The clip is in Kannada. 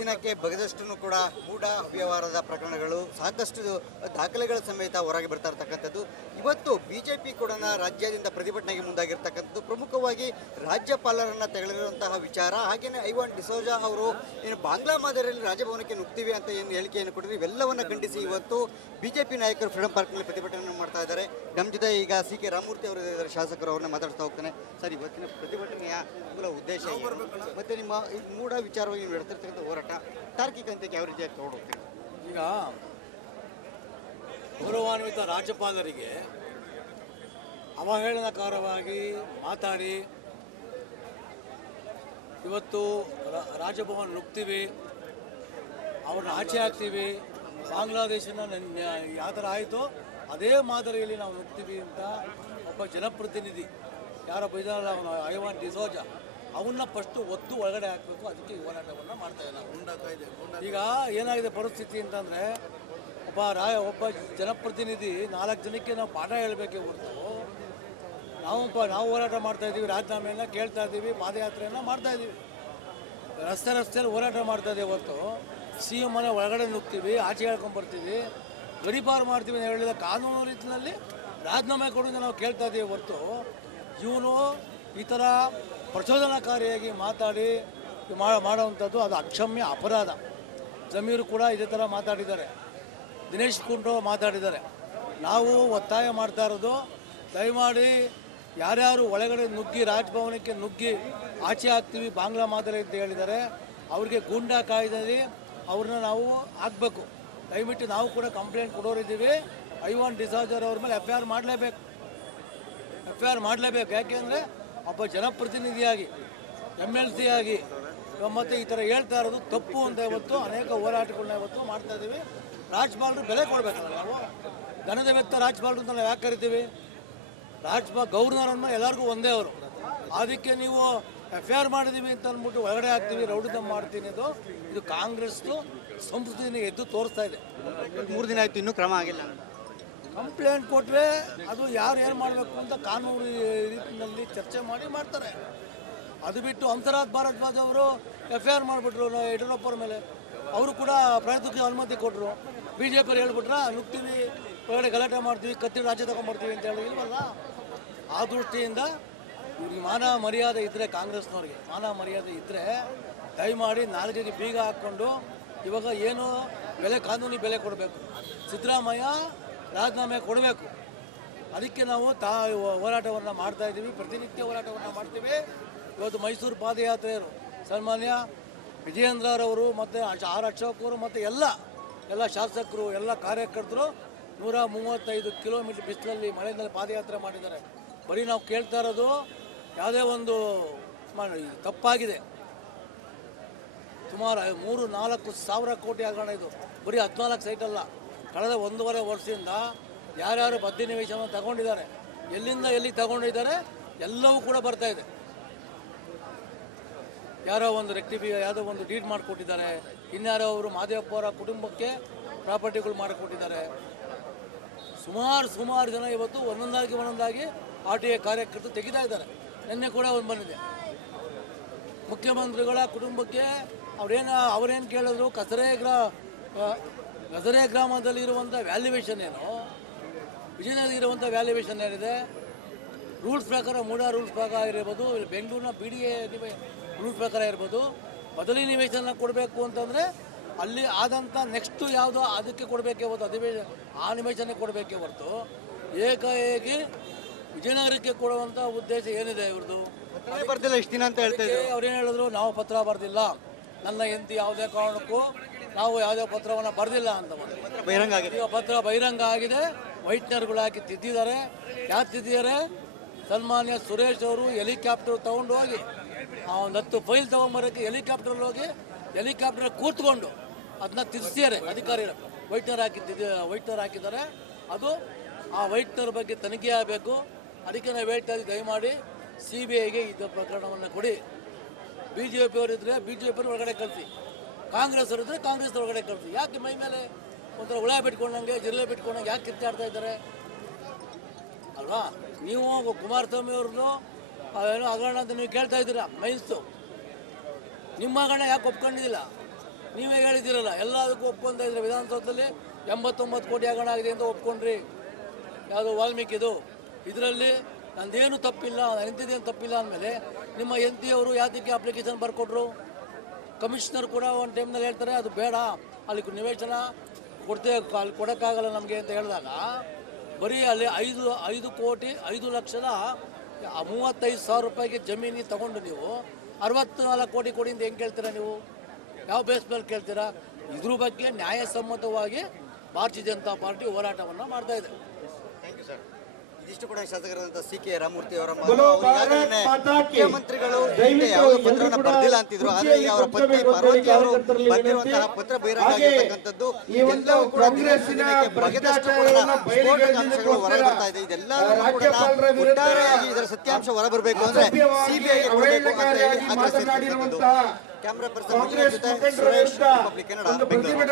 ದಿನಕ್ಕೆ ಬಗೆದಷ್ಟು ಕೂಡ ಮೂಢ ಅವ್ಯವಹಾರದ ಪ್ರಕರಣಗಳು ಸಾಕಷ್ಟು ದಾಖಲೆಗಳ ಸಮೇತ ಹೊರಗೆ ಬರ್ತಾ ಇರತಕ್ಕಂಥದ್ದು. ಇವತ್ತು ಬಿಜೆಪಿ ಕೂಡ ರಾಜ್ಯದಿಂದ ಪ್ರತಿಭಟನೆಗೆ ಮುಂದಾಗಿರ್ತಕ್ಕಂಥದ್ದು. ಪ್ರಮುಖವಾಗಿ ರಾಜ್ಯಪಾಲರನ್ನ ತೆಗೆದಿರುವಂತಹ ವಿಚಾರ, ಹಾಗೇನೆ ಐವಾನ್ ಡಿಸೋಜಾ ಅವರು ಏನು ಬಾಂಗ್ಲಾ ಮಾದರಿಯಲ್ಲಿ ರಾಜಭವನಕ್ಕೆ ನುಗ್ತೀವಿ ಅಂತ ಏನು ಹೇಳಿಕೆಯನ್ನು ಕೊಟ್ಟಿದ್ರು. ಇವೆಲ್ಲವನ್ನ ಖಂಡಿಸಿ ಇವತ್ತು ಬಿಜೆಪಿ ನಾಯಕರು ಫ್ರೀಡಂ ಪಾರ್ಕ್ನಲ್ಲಿ ಪ್ರತಿಭಟನೆ ಮಾಡ್ತಾ ಇದ್ದಾರೆ. ನಮ್ಮ ಜೊತೆ ಈಗ ಸಿ ಕೆ ರಾಮಮೂರ್ತಿ ಅವರು ಶಾಸಕರು ಅವ್ರನ್ನ ಮಾತಾಡ್ತಾ ಹೋಗ್ತಾನೆ. ಸರ್, ಇವತ್ತಿನ ಪ್ರತಿಭಟನೆಯ ಮೂಲ ಉದ್ದೇಶ? ಮತ್ತೆ ನಿಮ್ಮ ಮೂಡ ವಿಚಾರವಾಗಿ ನೀವು ನಡೆತಿರ್ತಕ್ಕಂಥ ಹೋರಾಟ. ತಾರ್ಕಿಕ ಹಂತಕ್ಕೆ ಯಾವ ರೀತಿಯಾಗಿ ತಗೊಂಡೋಗ್ತೀವಿ ಈಗ ಗೌರವಾನ್ವಿತ ರಾಜ್ಯಪಾಲರಿಗೆ ಅವಹೇಳನಕಾರವಾಗಿ ಮಾತಾಡಿ ಇವತ್ತು ರಾಜಭವನ ನುಗ್ತೀವಿ ಅವ್ರನ್ನ ಆಚೆ ಹಾಕ್ತೀವಿ ಬಾಂಗ್ಲಾದೇಶನ ಯಾವ ಥರ ಆಯಿತು ಅದೇ ಮಾದರಿಯಲ್ಲಿ ನಾವು ನುಗ್ತೀವಿ ಅಂತ ಒಬ್ಬ ಜನಪ್ರತಿನಿಧಿ ಯಾರ ಬೈದಾರಲ್ಲ ಅವನು ಐವಾನ್ ಡಿಸೋಜ. ಅವನ್ನ ಫಸ್ಟು ಒತ್ತು ಒಳಗಡೆ ಹಾಕಬೇಕು. ಅದಕ್ಕೆ ಈ ಹೋರಾಟವನ್ನು ಮಾಡ್ತಾ ಇದ್ದಾರೆ ಈಗ ಏನಾಗಿದೆ ಪರಿಸ್ಥಿತಿ ಅಂತಂದರೆ ಒಬ್ಬ ರಾಯ ಒಬ್ಬ ಜನಪ್ರತಿನಿಧಿ ನಾಲ್ಕು ಜನಕ್ಕೆ ನಾವು ಪಾಠ ಹೇಳಬೇಕೇ ಹೊರತು ನಾವು ನಾವು ಹೋರಾಟ ಮಾಡ್ತಾ ಇದ್ದೀವಿ ರಾಜೀನಾಮೆಯನ್ನು ಕೇಳ್ತಾ ಇದ್ದೀವಿ ಪಾದಯಾತ್ರೆಯನ್ನು ಮಾಡ್ತಾ ಇದ್ದೀವಿ ರಸ್ತೆ ರಸ್ತೆಯಲ್ಲಿ ಹೋರಾಟ ಮಾಡ್ತಾ ಇದ್ದೀವಿ ಹೊರತು ಸಿ ಎಂ ಮನೆ ಒಳಗಡೆ ನುಗ್ತೀವಿ ಆಚೆ ಹೇಳ್ಕೊಂಬರ್ತೀವಿ ಗಡಿಪಾರು ಮಾಡ್ತೀವಿ ಅಂತ ಹೇಳಿದ ಕಾನೂನು ರೀತಿಯಲ್ಲಿ ರಾಜೀನಾಮೆ ಕೊಡೋದು ನಾವು ಕೇಳ್ತಾ ಇದ್ದೀವಿ ಹೊರತು. ಇವನು ಈ ಥರ ಪ್ರಚೋದನಕಾರಿಯಾಗಿ ಮಾತಾಡಿ ಮಾಡುವಂಥದ್ದು ಅದು ಅಕ್ಷಮ್ಯ ಅಪರಾಧ. ಜಮೀರು ಕೂಡ ಇದೇ ಥರ ಮಾತಾಡಿದ್ದಾರೆ. ದಿನೇಶ್ ಕುಂಡ್ರು ಮಾತಾಡಿದ್ದಾರೆ. ನಾವು ಒತ್ತಾಯ ಮಾಡ್ತಾ ಇರೋದು, ದಯಮಾಡಿ ಯಾರ್ಯಾರು ಒಳಗಡೆ ನುಗ್ಗಿ, ರಾಜಭವನಕ್ಕೆ ನುಗ್ಗಿ ಆಚೆ ಹಾಕ್ತೀವಿ ಬಾಂಗ್ಲಾ ಮಾದರಿ ಅಂತ ಹೇಳಿದ್ದಾರೆ. ಅವ್ರಿಗೆ ಗೂಂಡಾ ಕಾಯ್ದಲ್ಲಿ ಅವ್ರನ್ನ ನಾವು ಹಾಕಬೇಕು. ದಯವಿಟ್ಟು ನಾವು ಕೂಡ ಕಂಪ್ಲೇಂಟ್ ಕೊಡೋರಿದ್ದೀವಿ. ಐವಾನ್ ಡಿಸಾರ್ಜರ್ ಅವ್ರ ಮೇಲೆ ಎಫ್ ಐ ಆರ್ ಮಾಡಲೇಬೇಕು. ಎಫ್ ಐ ಆರ್ ಮಾಡಲೇಬೇಕು. ಯಾಕೆಂದರೆ ಒಬ್ಬ ಜನಪ್ರತಿನಿಧಿಯಾಗಿ ಎಂ ಎಲ್ ಸಿ ಆಗಿ ಮತ್ತೆ ಈ ಥರ ಹೇಳ್ತಾ ಇರೋದು ತಪ್ಪು ಅಂತ ಇವತ್ತು ಅನೇಕ ಹೋರಾಟಗಳನ್ನ ಇವತ್ತು ಮಾಡ್ತಾ ಇದ್ದೀವಿ. ರಾಜ್ಪಾಲರು ಬೆಲೆ ಕೊಡಬೇಕಲ್ಲ ನಾವು. ಧನದ ವ್ಯಕ್ತ ರಾಜ್ಪಾಲರು ಅಂತ ನಾವು ಯಾಕೆ ಕರಿತೀವಿ? ರಾಜ್ಪಾ ಗವರ್ನರ್ ಅನ್ನೋ ಎಲ್ಲರಿಗೂ ಒಂದೇ ಅವರು. ಅದಕ್ಕೆ ನೀವು ಎಫ್ ಐ ಆರ್ ಮಾಡಿದ್ದೀವಿ ಅಂತ ಅಂದ್ಬಿಟ್ಟು ಒಳಗಡೆ ಹಾಕ್ತೀವಿ ರೌಡಿದಮ್ ಮಾಡ್ತೀನಿ ಅದು. ಇದು ಕಾಂಗ್ರೆಸ್ದು ಸಂಸ್ಕೃತಿನ ಎದ್ದು ತೋರಿಸ್ತಾ ಇದೆ. ಮೂರು ದಿನ ಆಯ್ತು, ಇನ್ನೂ ಕ್ರಮ ಆಗಿಲ್ಲ. ಕಂಪ್ಲೇಂಟ್ ಕೊಟ್ಟರೆ ಅದು ಯಾರು ಏನು ಮಾಡಬೇಕು ಅಂತ ಕಾನೂನು ರೀತಿಯಲ್ಲಿ ಚರ್ಚೆ ಮಾಡಿ ಮಾಡ್ತಾರೆ. ಅದು ಬಿಟ್ಟು ಹಂಸರಾಜ್ ಭಾರದ್ವಾಜ್ ಅವರು ಎಫ್ ಐ ಆರ್ ಮಾಡಿಬಿಟ್ರು ಯಡಿಯೂರಪ್ಪರ ಮೇಲೆ. ಅವರು ಕೂಡ ಪ್ರಯತ್ನಕ್ಕೆ ಅನುಮತಿ ಕೊಟ್ಟರು ಬಿ ಜೆ ಪಿಯವ್ರು ಹೇಳ್ಬಿಟ್ರ ನುಗ್ತೀವಿ ಒಳಗಡೆ ಗಲಾಟೆ ಮಾಡ್ತೀವಿ, ಕತ್ತಿ ರಾಜ್ಯ ತಗೊಂಡ್ಬರ್ತೀವಿ ಅಂತ ಹೇಳಿ ಇಲ್ವಲ್ಲ? ಆ ದೃಷ್ಟಿಯಿಂದ ಮಾನ ಮರ್ಯಾದೆ ಇದ್ದರೆ ಕಾಂಗ್ರೆಸ್ನವ್ರಿಗೆ, ಮಾನ ಮರ್ಯಾದೆ ಇದ್ದರೆ ದಯಮಾಡಿ ನಾಲ್ಕಿಗೆ ಬೀಗ ಹಾಕ್ಕೊಂಡು ಇವಾಗ ಏನು ಬೆಲೆ, ಕಾನೂನಿ ಬೆಲೆ ಕೊಡಬೇಕು. ಸಿದ್ದರಾಮಯ್ಯ ರಾಜೀನಾಮೆ ಕೊಡಬೇಕು. ಅದಕ್ಕೆ ನಾವು ತಾ ಹೋರಾಟವನ್ನು ಮಾಡ್ತಾ ಇದ್ದೀವಿ. ಪ್ರತಿನಿತ್ಯ ಹೋರಾಟವನ್ನು ಮಾಡ್ತೀವಿ. ಇವತ್ತು ಮೈಸೂರು ಪಾದಯಾತ್ರೆಯರು, ಸನ್ಮಾನ್ಯ ವಿಜಯೇಂದ್ರರವರು ಮತ್ತು ಆರ್ ಅಶೋಕರು ಮತ್ತು ಎಲ್ಲ ಎಲ್ಲ ಶಾಸಕರು, ಎಲ್ಲ ಕಾರ್ಯಕರ್ತರು ನೂರ ಮೂವತ್ತೈದು ಕಿಲೋಮೀಟರ್ ಬಿಸಿಲಲ್ಲಿ ಮಳೆಯಿಂದಲೇ ಪಾದಯಾತ್ರೆ ಮಾಡಿದ್ದಾರೆ. ಬರೀ ನಾವು ಕೇಳ್ತಾ ಇರೋದು ಯಾವುದೇ ಒಂದು ತಪ್ಪಾಗಿದೆ. ಸುಮಾರು ಮೂರು ನಾಲ್ಕು ಸಾವಿರ ಕೋಟಿ ಹಗರಣ ಇದು. ಬರೀ ಹದಿನಾಲ್ಕು ಅಲ್ಲ. ಕಳೆದ ಒಂದೂವರೆ ವರ್ಷದಿಂದ ಯಾರ್ಯಾರು ಬದ್ದಿ ನಿವೇಶನ ತಗೊಂಡಿದ್ದಾರೆ, ಎಲ್ಲಿಂದ ಎಲ್ಲಿ ತಗೊಂಡಿದ್ದಾರೆ, ಎಲ್ಲವೂ ಕೂಡ ಬರ್ತಾ ಇದೆ. ಯಾರೋ ಒಂದು ರೆಕ್ಟಿಫಿ, ಯಾವುದೋ ಒಂದು ಡೀಡ್ ಮಾಡಿಕೊಟ್ಟಿದ್ದಾರೆ, ಇನ್ಯಾರೋ ಅವರು ಮಾದೇವಪ್ಪ ಅವರ ಕುಟುಂಬಕ್ಕೆ ಪ್ರಾಪರ್ಟಿಗಳು ಮಾಡಿಕೊಟ್ಟಿದ್ದಾರೆ. ಸುಮಾರು ಸುಮಾರು ಜನ ಇವತ್ತು ಒಂದೊಂದಾಗಿ ಒಂದೊಂದಾಗಿ ಆರ್ ಟಿ ಐ ಕಾರ್ಯಕರ್ತರು ತೆಗಿತಾ ಇದ್ದಾರೆ. ನಿನ್ನೆ ಕೂಡ ಒಂದು ಬಂದಿದೆ. ಮುಖ್ಯಮಂತ್ರಿಗಳ ಕುಟುಂಬಕ್ಕೆ ಅವ್ರೇನು, ಅವರೇನು ಕೇಳಿದ್ರು ಕಸರೆ ಗ್ರಾ ಆ, ಗ್ರಾಮದಲ್ಲಿ ಇರುವಂಥ ವ್ಯಾಲ್ಯುವೇಷನ್ ಏನು? ವಿಜಯನಗರ ಇರುವಂಥ ವ್ಯಾಲ್ಯುವೇಷನ್ ಏನಿದೆ? ರೂಲ್ಸ್ ಪ್ರಕಾರ ಮೂಡ ರೂಲ್ಸ್ ಪ್ರಕಾರ ಇರ್ಬೋದು ಇಲ್ಲಿ ಬೆಂಗಳೂರಿನ ಪಿ ಡಿ ಎ ರೂಲ್ಸ್ ಪ್ರಕಾರ ಇರ್ಬೋದು. ಬದಲಿ ನಿವೇಶನ ಕೊಡಬೇಕು ಅಂತಂದರೆ ಅಲ್ಲಿ ಆದಂಥ ನೆಕ್ಸ್ಟು ಯಾವುದೋ ಅದಕ್ಕೆ ಕೊಡಬೇಕೇ ಹೊರತು ಅಧಿವೇಶನ ಆ ನಿವೇಶನ ಕೊಡಬೇಕೇ ಹೊರತು. ಏಕಾಏಕಿ ವಿಜಯನಗರಕ್ಕೆ ಕೊಡುವಂಥ ಉದ್ದೇಶ ಏನಿದೆ ಇವ್ರದ್ದು ಬರ್ತಿಲ್ಲ ಇಷ್ಟು ದಿನ ಅಂತ ಹೇಳ್ತಾ ಇದ್ರು. ಅವ್ರೇನು ಹೇಳಿದ್ರು ನಾವು ಪತ್ರ ಬರೆದಿಲ್ಲ. ನನ್ನ ಹೆಂಡತಿ ಯಾವುದೇ ಕಾರಣಕ್ಕೂ ನಾವು ಯಾವುದೇ ಪತ್ರವನ್ನು ಬರೆದಿಲ್ಲ ಅಂತ. ಬಹಿರಂಗ ಆಗಿದೆ. ಈಗ ಪತ್ರ ಬಹಿರಂಗ ಆಗಿದೆ. ವೈಟ್ನರ್ಗಳು ಹಾಕಿ ತಿದ್ದಿದ್ದಾರೆ. ಯಾಕೆ ತಿದ್ದಿದ್ದಾರೆ? ಸನ್ಮಾನ್ಯ ಸುರೇಶ್ ಅವರು ಹೆಲಿಕಾಪ್ಟರ್ ತಗೊಂಡು ಹೋಗಿ ಆ ಒಂದು ಹತ್ತು ಫೈಲ್ ತೊಗೊಂಬರೋಕ್ಕೆ ಹೆಲಿಕಾಪ್ಟರ್ ಹೋಗಿ ಹೆಲಿಕಾಪ್ಟರ್ ಕೂತ್ಕೊಂಡು ಅದನ್ನ ತಿರ್ಸಿದ್ದಾರೆ ಅಧಿಕಾರಿಗಳು. ವೈಟ್ನರ್ ಹಾಕಿ ತಿದ್ದಿ ವೈಟ್ನರ್ ಹಾಕಿದ್ದಾರೆ. ಅದು ಆ ವೈಟ್ನರ್ ಬಗ್ಗೆ ತನಿಖೆ ಆಗಬೇಕು. ಅದಕ್ಕೆ ನಾವು ಹೇಳ್ತಾ ಇದ್ದೀವಿ ದಯಮಾಡಿ ಸಿ ಬಿ ಐಗೆ ಇದ್ದ ಪ್ರಕರಣವನ್ನು ಕೊಡಿ. ಬಿ ಜೆ ಪಿಯವರು ಇದ್ದರೆ ಬಿ ಜೆ ಪಿ ಒಳಗಡೆ ಕಳಿಸಿ. ಕಾಂಗ್ರೆಸ್ ಇದ್ದರೆ ಕಾಂಗ್ರೆಸ್ ಒಳಗಡೆ ಕಳಿಸಿ. ಯಾಕೆ ಮೈ ಮೇಲೆ ಒಂಥರ ಹುಳ ಬಿಟ್ಕೊಂಡಂಗೆ, ಜಿರಳೆ ಬಿಟ್ಕೊಂಡಂಗೆ ಯಾಕೆ ಕಿತ್ತಾಡ್ತಾ ಇದ್ದಾರೆ? ಅಲ್ವಾ? ನೀವು ಕುಮಾರಸ್ವಾಮಿ ಅವ್ರದ್ದು ಏನು ಹಗರಣ ಅಂತ ನೀವು ಕೇಳ್ತಾ ಇದ್ದೀರಾ? ಮೈನ್ಸು. ನಿಮ್ಮ ಹಗರಣ ಯಾಕೆ ಒಪ್ಕೊಂಡಿದ್ದಿಲ್ಲ? ನೀವೇ ಹೇಳಿದ್ದೀರಲ್ಲ, ಎಲ್ಲದಕ್ಕೂ ಒಪ್ಕೊಂತ ಇದ್ರೆ ವಿಧಾನಸೌಧದಲ್ಲಿ ಎಂಬತ್ತೊಂಬತ್ತು ಕೋಟಿ ಹಗರಣ ಆಗಿದೆ ಅಂತ ಒಪ್ಕೊಂಡ್ರಿ. ಯಾವುದು ವಾಲ್ಮೀಕಿದು. ಇದರಲ್ಲಿ ನಂದೇನು ತಪ್ಪಿಲ್ಲ ಎಂತಿದೇನು ತಪ್ಪಿಲ್ಲ ಅಂದಮೇಲೆ ನಿಮ್ಮ ಎಂತಿಯವರು ಯಾತಕ್ಕೆ ಅಪ್ಲಿಕೇಶನ್ ಬರ್ಕೊಟ್ರು? ಕಮಿಷನರ್ ಕೂಡ ಒಂದು ಟೈಮ್ನಲ್ಲಿ ಹೇಳ್ತಾರೆ, ಅದು ಬೇಡ, ಅಲ್ಲಿ ನಿವೇಶನ ಕೊಡ್ತೇ, ಅಲ್ಲಿ ಕೊಡೋಕ್ಕಾಗಲ್ಲ ನಮಗೆ ಅಂತ ಹೇಳಿದಾಗ, ಬರೀ ಅಲ್ಲಿ ಐದು ಐದು ಕೋಟಿ, ಐದು ಲಕ್ಷದ ಮೂವತ್ತೈದು ಸಾವಿರ ರೂಪಾಯಿಗೆ ಜಮೀನಿ ತಗೊಂಡು ನೀವು ಅರವತ್ನಾಲ್ಕು ಕೋಟಿ ಕೊಡಿ ಅಂತ ಹೆಂಗೆ ಕೇಳ್ತೀರಾ ನೀವು? ಯಾವ ಬೇಸ್ ಮೇಲೆ ಕೇಳ್ತೀರಾ? ಇದ್ರ ಬಗ್ಗೆ ನ್ಯಾಯಸಮ್ಮತವಾಗಿ ಭಾರತೀಯ ಜನತಾ ಪಾರ್ಟಿ ಹೋರಾಟವನ್ನು ಮಾಡ್ತಾ ಇದೆ. ಯು ಕೂಡ ಸಿ ಕೆ ರಾಮಮೂರ್ತಿ ಅವರ. ಮುಖ್ಯಮಂತ್ರಿಗಳು ಯಾವುದೇ ಪತ್ರವನ್ನು ಬರೆದಿಲ್ಲ ಅಂತಿದ್ರು. ಆದರೆ ಈಗ ಅವರ ಪತ್ನಿ ಪಾರ್ವತಿ ಅವರು ಬಂದಿರುವಂತಹ ಬರೆದಿರುವಂತಹ. ಪತ್ರ ಬಹಿರಂಗ ಆಗಿರ್ತಕ್ಕಂಥದ್ದು ಎಲ್ಲವೂ ಕೂಡ ಬಗೆದಷ್ಟು ಅಂಶಗಳು ಹೊರಗೆ ಬರ್ತಾ ಇದೆ. ಇದೆಲ್ಲ ಕೂಡ ಒಟ್ಟಾರೆಯಾಗಿ ಇದರ ಸತ್ಯಾಂಶ ಹೊರಬರಬೇಕು ಅಂದ್ರೆ ಸಿಬಿಐ ಕೊಡಬೇಕು ಅಂತ ಹೇಳಿ ಆಗ್ರಹಿಸಿರ್ತಕ್ಕಂಥದ್ದು ಕ್ಯಾಮ್ರಾ ಪರ್ಸನ್ ಕಾಂಗ್ರೆಸ್ ಜೊತೆ ಸುರೇಶ್ ಪಬ್ಲಿಕ್ ಕನ್ನಡ ಬೆಂಗಳೂರು